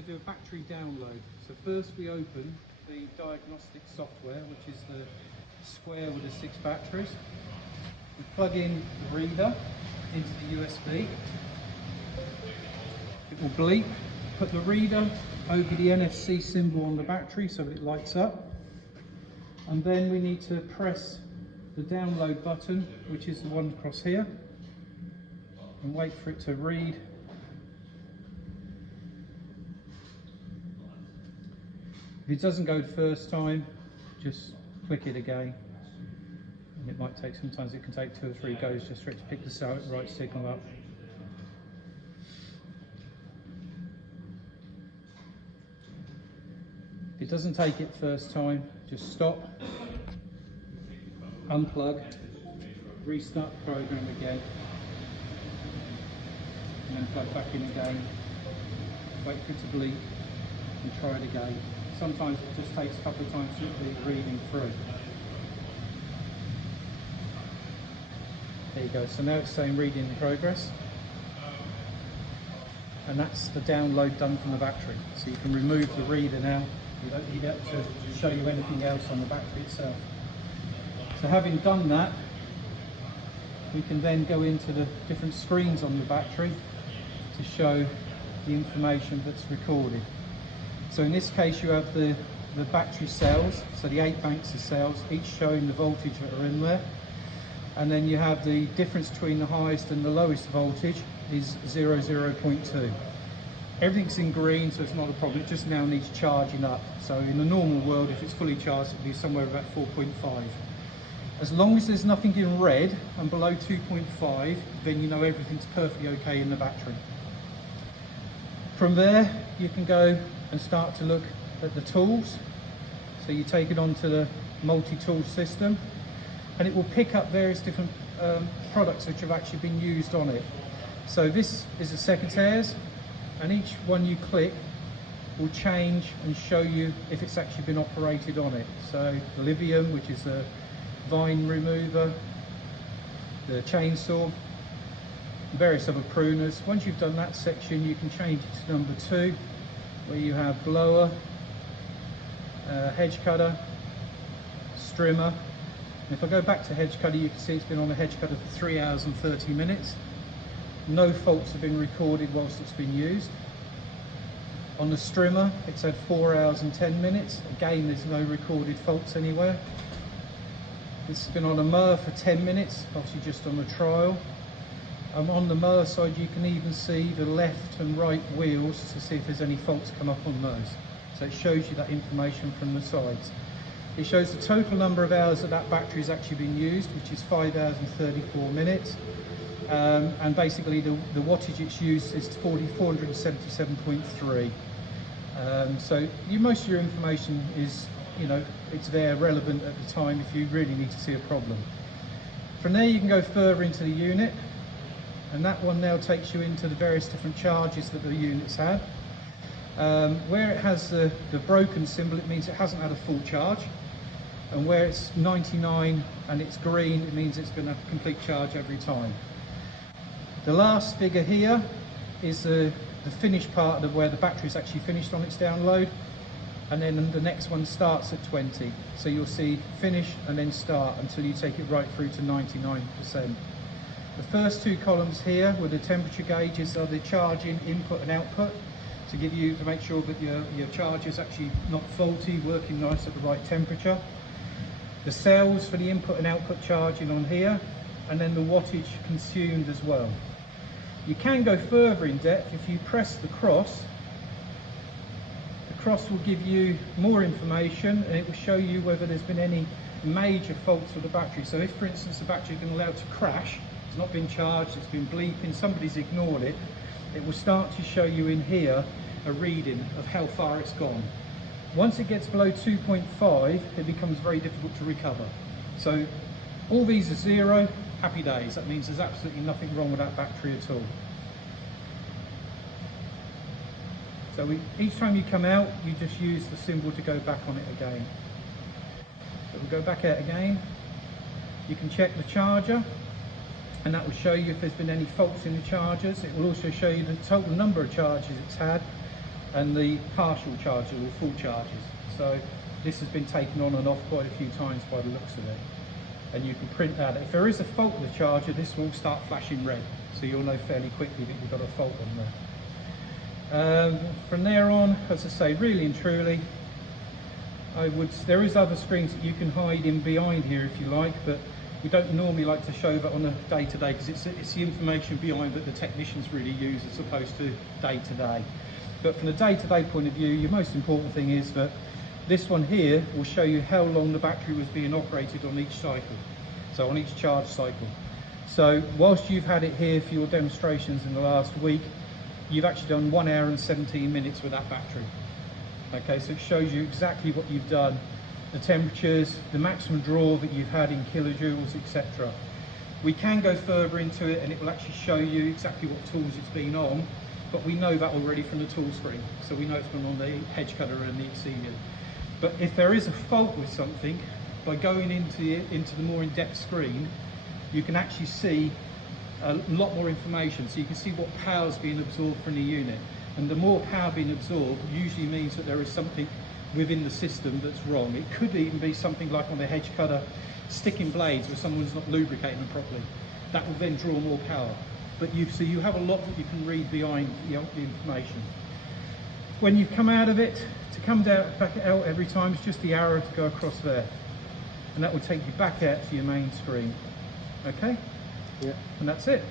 going to do a battery download. So first we open the diagnostic software, which is the square with the 6 batteries. We plug in the reader into the USB. It will bleep. Put the reader over the NFC symbol on the battery so that it lights up. And then we need to press the download button, which is the one across here, and wait for it to read. If it doesn't go the first time, just click it again. And it might take, sometimes it can take 2 or 3 goes just for it to pick the right signal up. If it doesn't take it first time, just stop, unplug, restart the program again, and then plug back in again, wait for it to bleep, and try it again. Sometimes it just takes a couple of times to get the reading through. There you go, so now it's saying reading in progress. And that's the download done from the battery. So you can remove the reader now. You don't need it to show you anything else on the battery itself. So having done that, we can then go into the different screens on the battery to show the information that's recorded. So in this case you have the battery cells, so the 8 banks of cells, each showing the voltage that are in there. And then you have the difference between the highest and the lowest voltage is 0.2. Everything's in green, so it's not a problem. It just now needs charging up. So in the normal world, if it's fully charged, it'll be somewhere about 4.5. As long as there's nothing in red and below 2.5, then you know everything's perfectly okay in the battery. From there, you can go and start to look at the tools. So you take it onto the multi-tool system, and it will pick up various different products which have actually been used on it. So this is a secateurs, and each one you click will change and show you if it's actually been operated on it. So the Livium, which is a vine remover, the chainsaw, various other pruners. Once you've done that section, you can change it to number 2, where you have blower, hedge cutter, strimmer. And if I go back to hedge cutter, you can see it's been on a hedge cutter for 3 hours and 30 minutes. No faults have been recorded whilst it's been used. On the strimmer, it's had 4 hours and 10 minutes. Again, there's no recorded faults anywhere. This has been on a mower for 10 minutes, obviously just on the trial. On the mower side, you can even see the left and right wheels to see if there's any faults come up on those. So it shows you that information from the sides. It shows the total number of hours that battery has actually been used, which is 5 hours and 34 minutes. And basically the wattage it's used is 477.3. So most of your information is, it's there relevant at the time if you really need to see a problem. From there you can go further into the unit, and that one now takes you into the various different charges that the units have. Where it has the broken symbol, it means it hasn't had a full charge. And where it's 99 and it's green, it means it's going to have a complete charge every time. The last figure here is the finished part of where the battery is actually finished on its download, and then the next one starts at 20. So you'll see finish and then start until you take it right through to 99%. The first 2 columns here with the temperature gauges are the charging input and output to make sure that your charger is actually not faulty, working nice at the right temperature. The cells for the input and output charging on here, and then the wattage consumed as well. You can go further in depth if you press the cross. The cross will give you more information, and it will show you whether there's been any major faults with the battery. So if, for instance, the battery's been allowed to crash, it's not been charged, it's been bleeping, somebody's ignored it, it will start to show you in here a reading of how far it's gone. Once it gets below 2.5, it becomes very difficult to recover. So all these are 0, happy days. That means there's absolutely nothing wrong with that battery at all. So each time you come out, you just use the symbol to go back on it again. So we'll go back out again. You can check the charger, and that will show you if there's been any faults in the chargers. It will also show you the total number of charges it's had, and the partial charges or full charges. So this has been taken on and off quite a few times by the looks of it. And you can print that. If there is a fault with the charger, this will start flashing red, so you'll know fairly quickly that you've got a fault on there. From there on, as I say, really and truly, there is other screens that you can hide in behind here if you like, but we don't normally like to show that on a day-to-day because it's the information behind that the technicians really use as opposed to day-to-day. But from the day-to-day point of view, your most important thing is that this one here will show you how long the battery was being operated on each cycle, so on each charge cycle. So whilst you've had it here for your demonstrations in the last week, you've actually done 1 hour and 17 minutes with that battery. Okay, so it shows you exactly what you've done, the temperatures, the maximum draw that you've had in kilojoules, etc. We can go further into it and it will actually show you exactly what tools it's been on, but we know that already from the tool screen, so we know it's been on the hedge cutter and the exceeded. But if there is a fault with something, by going into the more in-depth screen, you can actually see a lot more information. So you can see what power is being absorbed from the unit. And the more power being absorbed usually means that there is something within the system that's wrong. It could even be something like on the hedge cutter, sticking blades where someone's not lubricating them properly. That will then draw more power. But so you have a lot that you can read behind the information. When you come out of it, to come down, back out every time, it's just the arrow to go across there. And that will take you back out to your main screen. Okay? Yeah. And that's it.